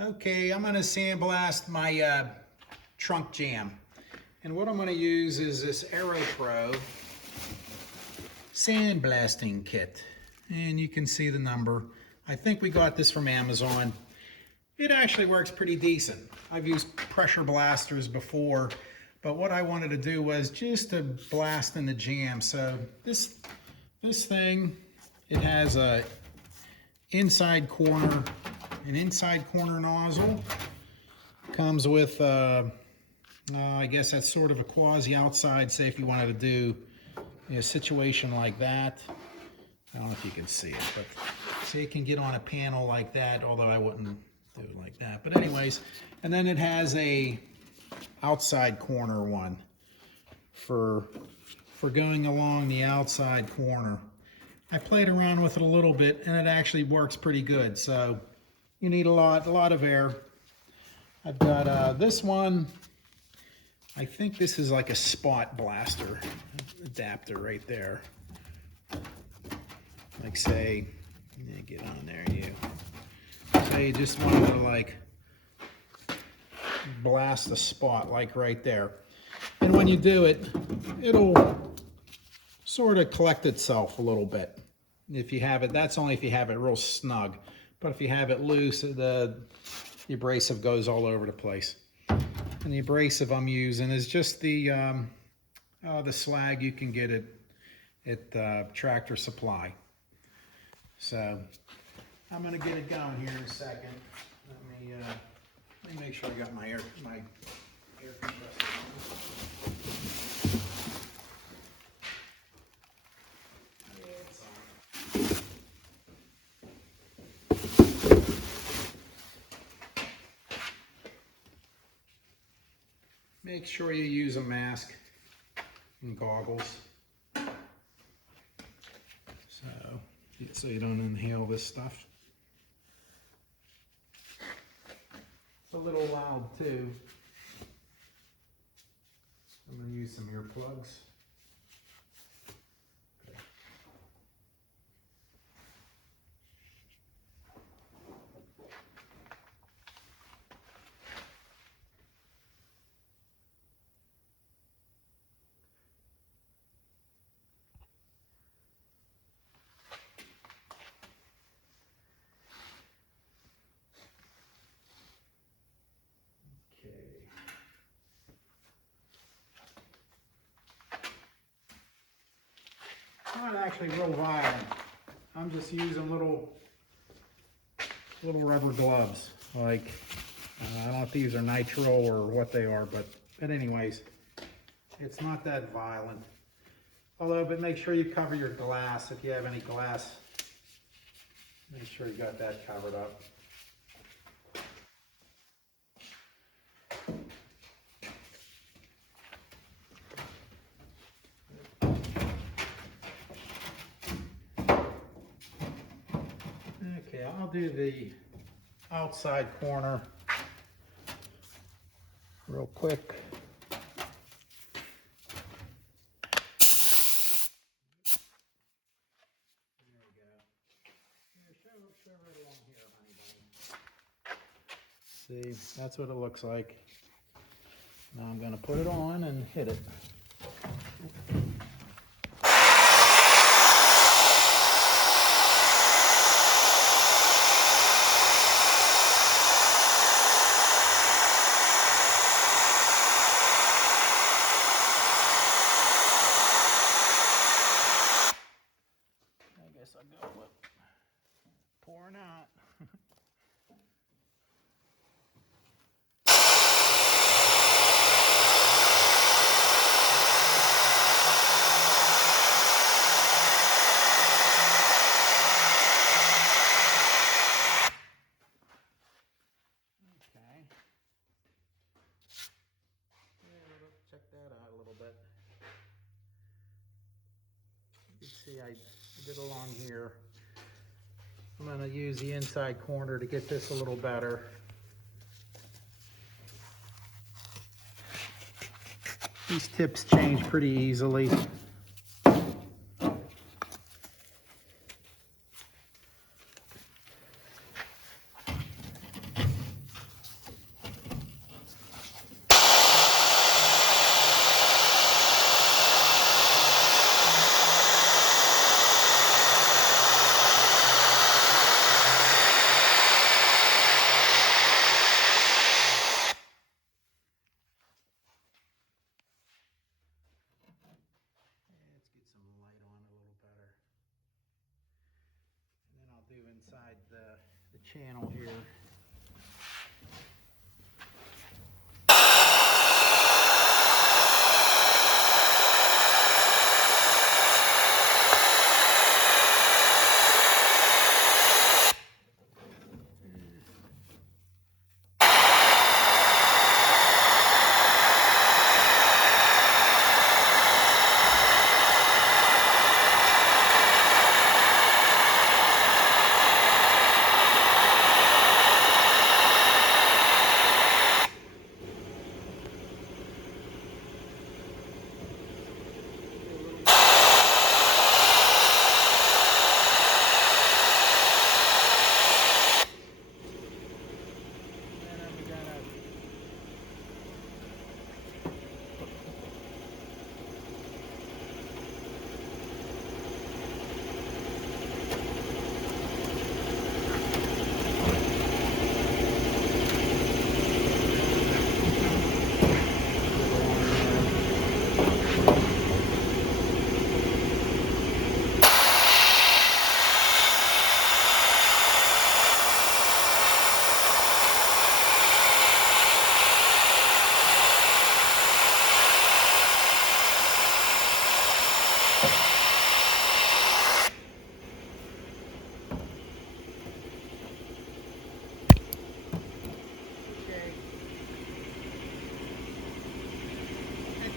Okay, I'm going to sandblast my trunk jam. And what I'm going to use is this Aeropro sandblasting kit. And you can see the number. I think we got this from Amazon. It actually works pretty decent. I've used pressure blasters before, but what I wanted to do was just to blast in the jam. So this thing, it has an inside corner nozzle. Comes with I guess that's sort of a quasi outside, say if you wanted to do a situation like that. I don't know if you can see it, but say it can get on a panel like that, although I wouldn't do it like that. But anyways, and then it has a outside corner one for going along the outside corner. I played around with it a little bit and it actually works pretty good. So you need a lot of air. I've got this one. I think this is like a spot blaster adapter right there. Like say, get on there, you. Say you just wanted to like blast a spot like right there. And when you do it, it'll sort of collect itself a little bit. If you have it, that's only if you have it real snug. But if you have it loose, the abrasive goes all over the place. And the abrasive I'm using is just the slag you can get at Tractor Supply. So I'm going to get it going here in a second. Let me make sure I got my air compressor on. Make sure you use a mask and goggles so you don't inhale this stuff. It's a little loud too. I'm going to use some earplugs. Not actually real violent. I'm just using little rubber gloves. Like, I don't know if these are nitro or what they are, but anyways, it's not that violent. Although, but make sure you cover your glass. If you have any glass, make sure you got that covered up. Okay, I'll do the outside corner real quick. There we go. Show right along here, honey bunny. See, that's what it looks like. Now I'm going to put it on and hit it. I'll go with pouring out. Okay. Yeah, check that out a little bit. You can see I did along here. I'm going to use the inside corner to get this a little better. These tips change pretty easily. channel here.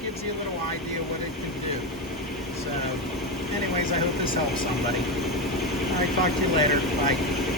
Gives you a little idea what it can do. So anyways, I hope this helps somebody. All right, talk to you later. Bye.